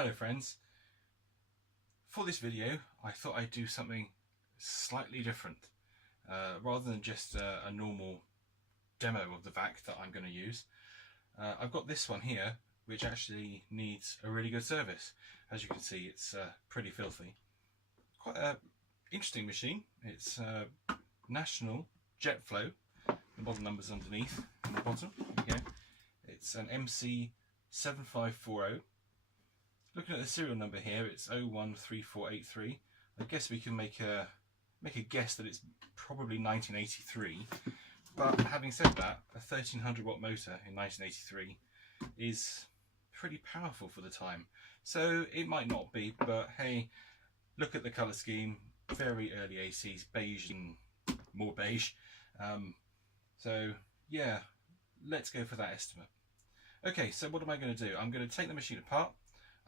Hello friends. For this video I thought I'd do something slightly different. Rather than just a normal demo of the vac that I'm going to use, I've got this one here which actually needs a really good service. As you can see, it's pretty filthy. Quite an interesting machine. It's National Jet-Flo. The model number's underneath on the bottom. There we go. It's an MC7540. Looking at the serial number here, it's 013483. I guess we can make a guess that it's probably 1983. But having said that, a 1300 watt motor in 1983 is pretty powerful for the time. So it might not be, but hey, look at the colour scheme. Very early ACs, beige and more beige. So yeah, let's go for that estimate. Okay, so what am I going to do? I'm going to take the machine apart.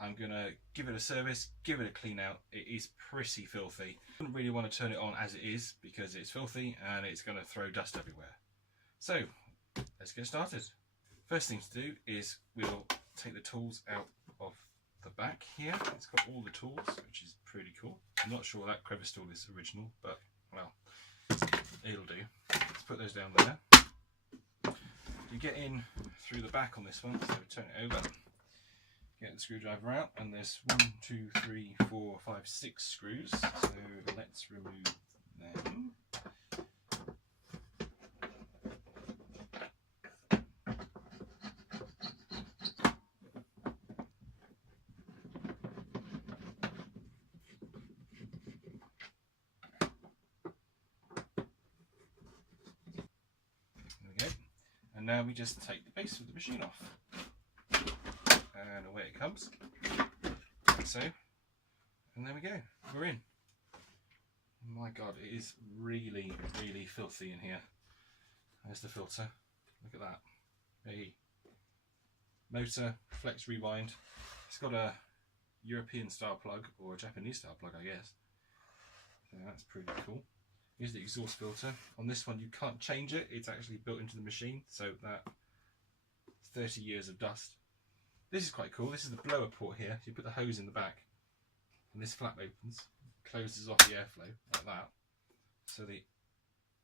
I'm going to give it a service, give it a clean out. It is pretty filthy. I wouldn't really want to turn it on as it is because it's filthy and it's going to throw dust everywhere. So let's get started. First thing to do is we'll take the tools out of the back here. It's got all the tools, which is pretty cool. I'm not sure that crevice tool is original, but well, it'll do. Let's put those down there. You get in through the back on this one, so turn it over. Get the screwdriver out, and there's 1, 2, 3, 4, 5, 6 screws. So let's remove them. There we go. And now we just take the base of the machine off. And away it comes, like so, and there we go, we're in. My god, it is really filthy in here. There's the filter, look at that. Hey, motor, flex rewind. It's got a European style plug, or a Japanese style plug I guess, so that's pretty cool. Here's the exhaust filter. On this one you can't change it, it's actually built into the machine, so that 30 years of dust. This is quite cool. This is the blower port here. So you put the hose in the back and this flap opens, closes off the airflow like that. So the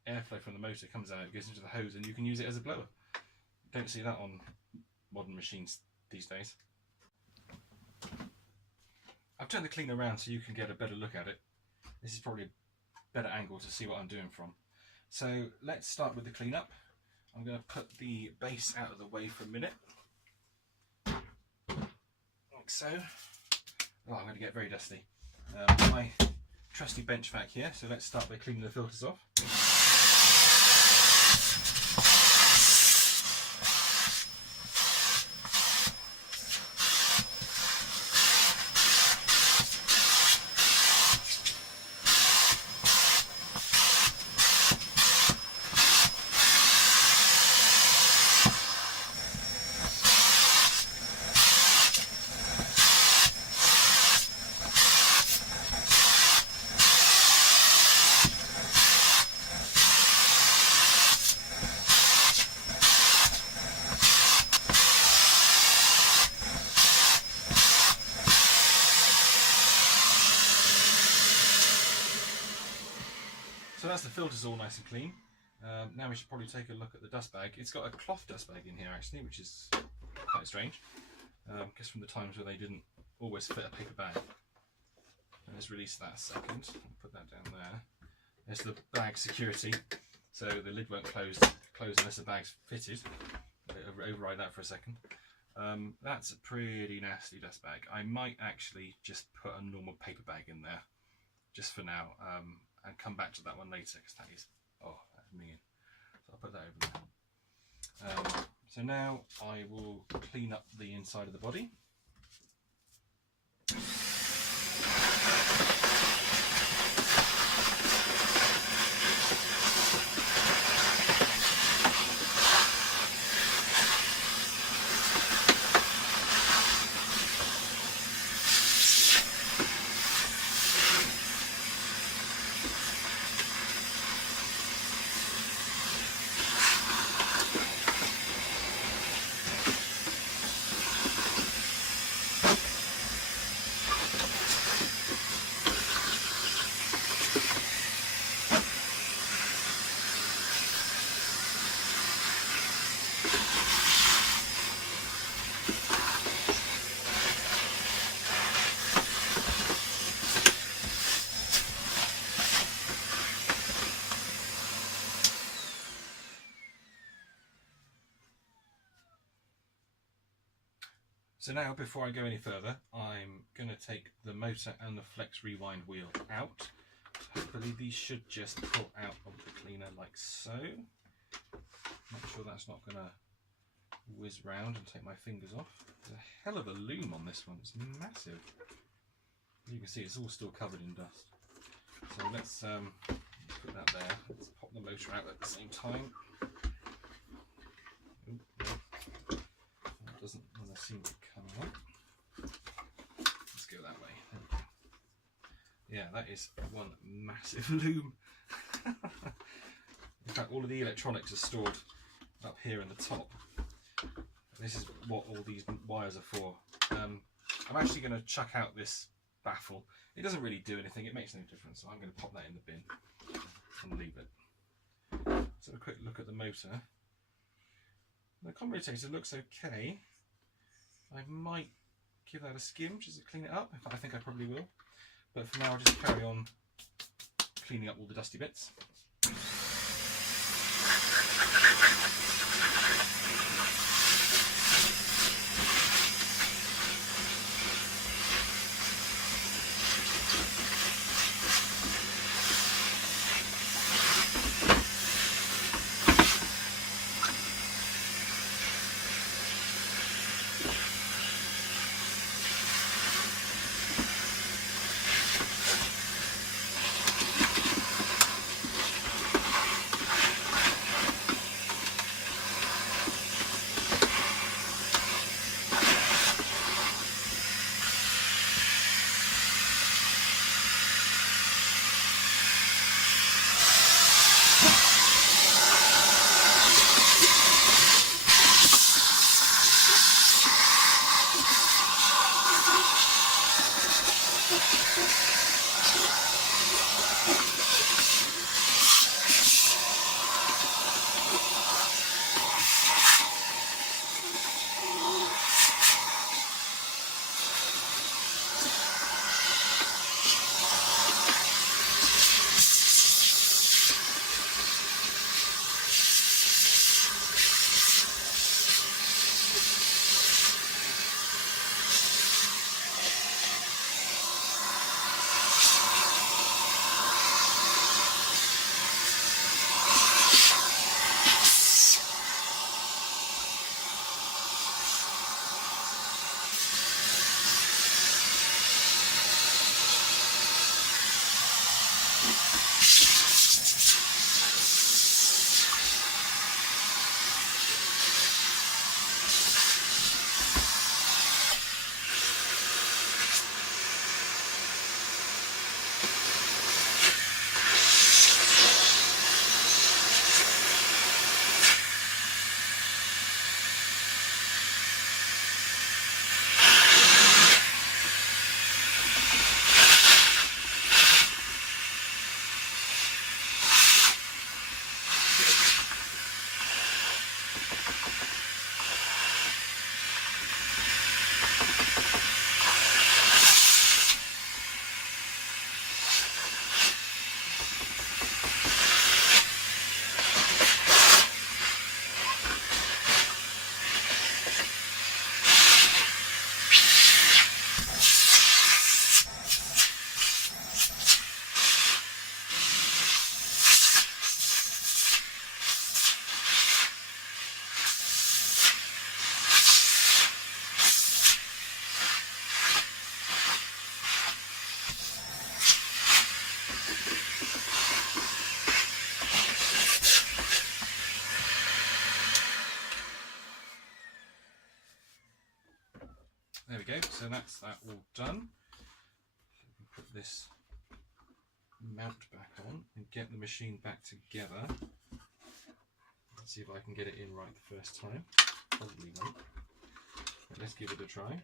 airflow from the motor comes out, goes into the hose, and you can use it as a blower. Don't see that on modern machines these days. I've turned the cleaner around so you can get a better look at it. This is probably a better angle to see what I'm doing from. So let's start with the cleanup. I'm going to put the base out of the way for a minute. So, oh, I'm going to get very dusty. My trusty bench vac here, so let's start by cleaning the filters off. So that's the filters all nice and clean. Now we should probably take a look at the dust bag. It's got a cloth dust bag in here actually, which is quite strange. I guess from the times where they didn't always fit a paper bag. And let's release that a second. Put that down there. There's the bag security, so the lid won't close unless the bag's fitted. Override that for a second. That's a pretty nasty dust bag. I might actually just put a normal paper bag in there, just for now. And come back to that one later because that is, oh, that's mean. So I'll put that over there. So now I will clean up the inside of the body. So now, before I go any further, I'm going to take the motor and the flex rewind wheel out. Hopefully these should just pull out of the cleaner like so. Make sure that's not going to whiz round and take my fingers off. There's a hell of a loom on this one, it's massive. You can see it's all still covered in dust. So let's put that there. Let's pop the motor out at the same time. Ooh, no. That doesn't want to seem to come up. Let's go that way. There we go. Yeah, that is one massive loom. In fact, all of the electronics are stored up here in the top. This is what all these wires are for. I'm actually going to chuck out this baffle. It doesn't really do anything, it makes no difference, so I'm going to pop that in the bin and leave it. Let's have a quick look at the motor. The commutator looks okay. I might give that a skim just to clean it up. In fact, I think I probably will. But for now, I'll just carry on cleaning up all the dusty bits. There we go, so that's that all done. Put this mount back on and get the machine back together. Let's see if I can get it in right the first time. Probably won't. But let's give it a try.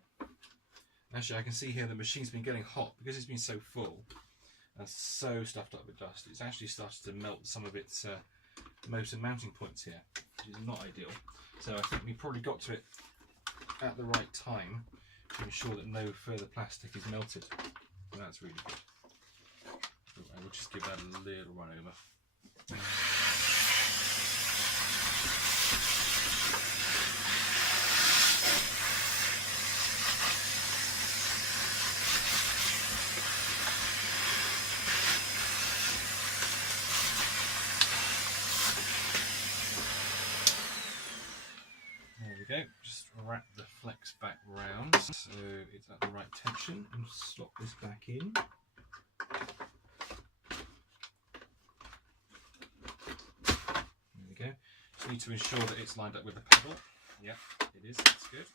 Actually, I can see here the machine's been getting hot because it's been so full and so stuffed up with dust. It's actually started to melt some of its motor mounting points here, which is not ideal. So I think we probably got to it at the right time to ensure that no further plastic is melted. And that's really good. I will just give that a little run over. we go, just wrap the flex back round so it's at the right tension and slot this back in. There we go. Just need to ensure that it's lined up with the pedal. Yep, it is, that's good.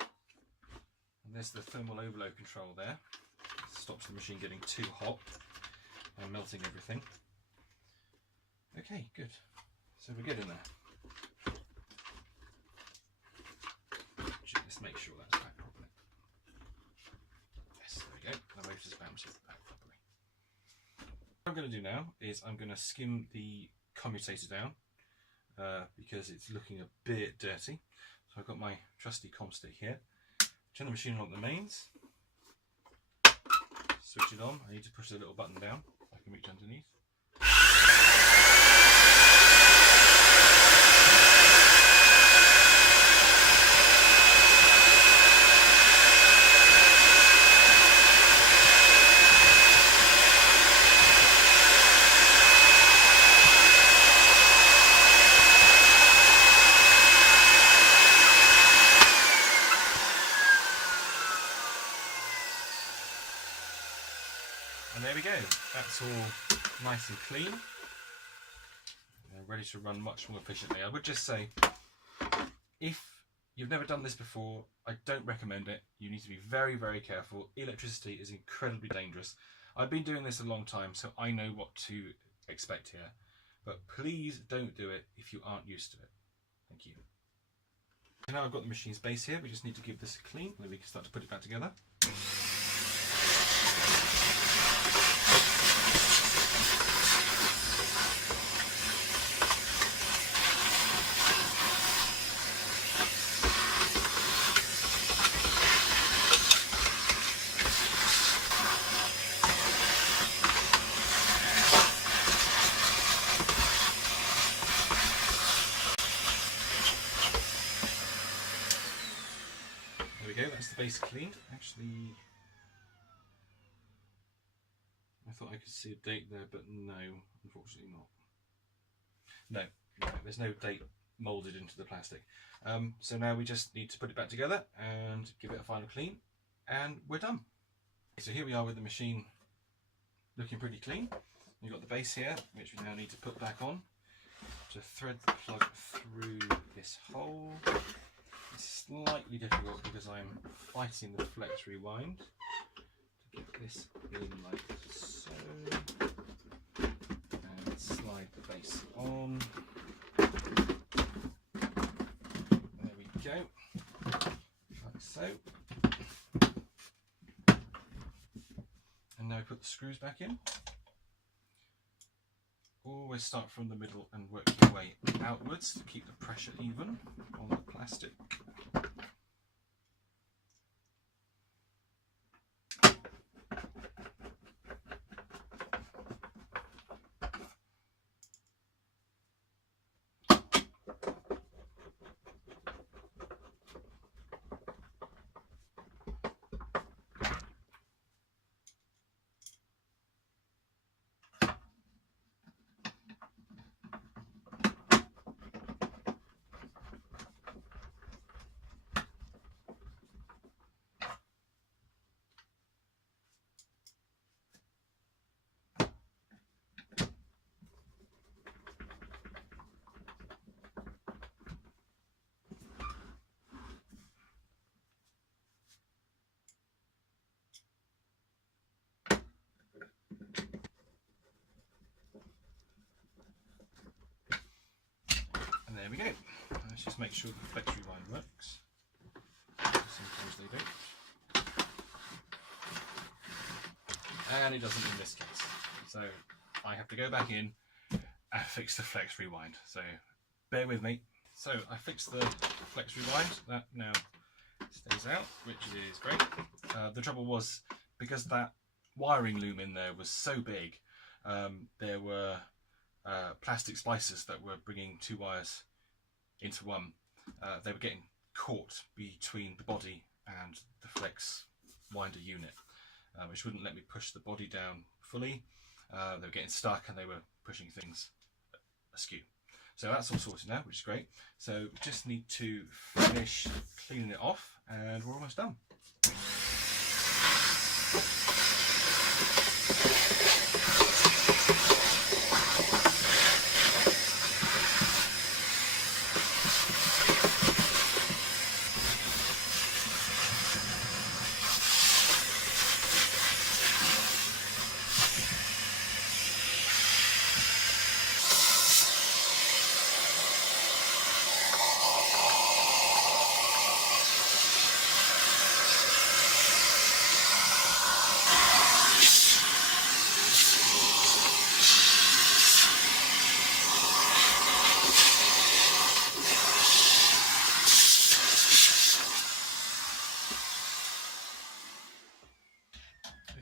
And there's the thermal overload control there. Stops the machine getting too hot and melting everything. Okay, good. So we're good in there. Just make sure that's back properly. Yes, there we go. The motor's bouncing back properly. What I'm going to do now is I'm going to skim the commutator down because it's looking a bit dirty. So I've got my trusty comm stick here. Turn the machine on at the mains. Switch it on. I need to push the little button down so I can reach underneath. And there we go, that's all nice and clean, ready to run much more efficiently. I would just say, if you've never done this before, I don't recommend it. You need to be very, very careful. Electricity is incredibly dangerous. I've been doing this a long time, so I know what to expect here. But please don't do it if you aren't used to it. Thank you. So now I've got the machine's base here, we just need to give this a clean, then we can start to put it back together. That's the base cleaned. Actually, I thought I could see a date there, but no, unfortunately not. No, there's no date moulded into the plastic. So now we just need to put it back together and give it a final clean, and we're done. So here we are with the machine looking pretty clean. We've got the base here, which we now need to put back on. To thread the plug through this hole. It's slightly difficult because I'm fighting the flex rewind to get this in like so, and slide the base on. There we go, like so. And now put the screws back in. Always start from the middle and work your way outwards to keep the pressure even on the plastic. There we go. Let's just make sure the flex rewind works. Sometimes they don't. And it doesn't in this case. So I have to go back in and fix the flex rewind. So bear with me. So I fixed the flex rewind. That now stays out, which is great. The trouble was, because that wiring loom in there was so big, there were plastic splicers that were bringing two wires into one. They were getting caught between the body and the flex winder unit, which wouldn't let me push the body down fully. They were getting stuck and they were pushing things askew. So that's all sorted now, which is great. So we just need to finish cleaning it off and we're almost done.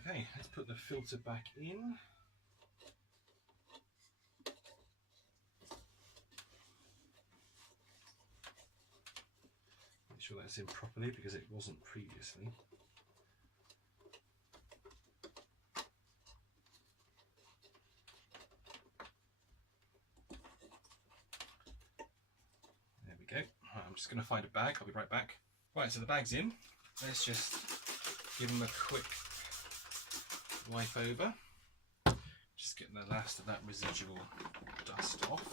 Okay, let's put the filter back in. Make sure that's in properly because it wasn't previously. There we go. Right, I'm just going to find a bag. I'll be right back. Right, so the bag's in. Let's just give them a quick wipe over. Just getting the last of that residual dust off.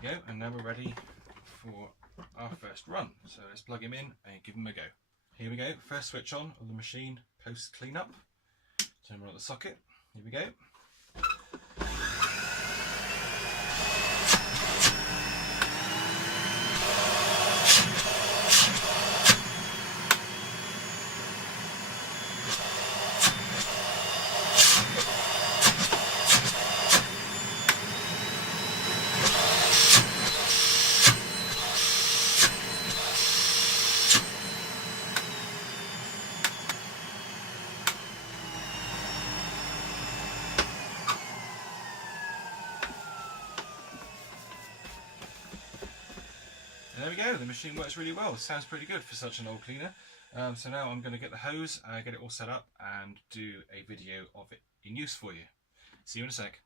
Go, and now we're ready for our first run. So let's plug him in and give him a go. Here we go, first switch on of the machine post cleanup. Turn on the socket. Here we go. And there we go, the machine works really well. Sounds pretty good for such an old cleaner. So now I'm going to get the hose, get it all set up and do a video of it in use for you. See you in a sec.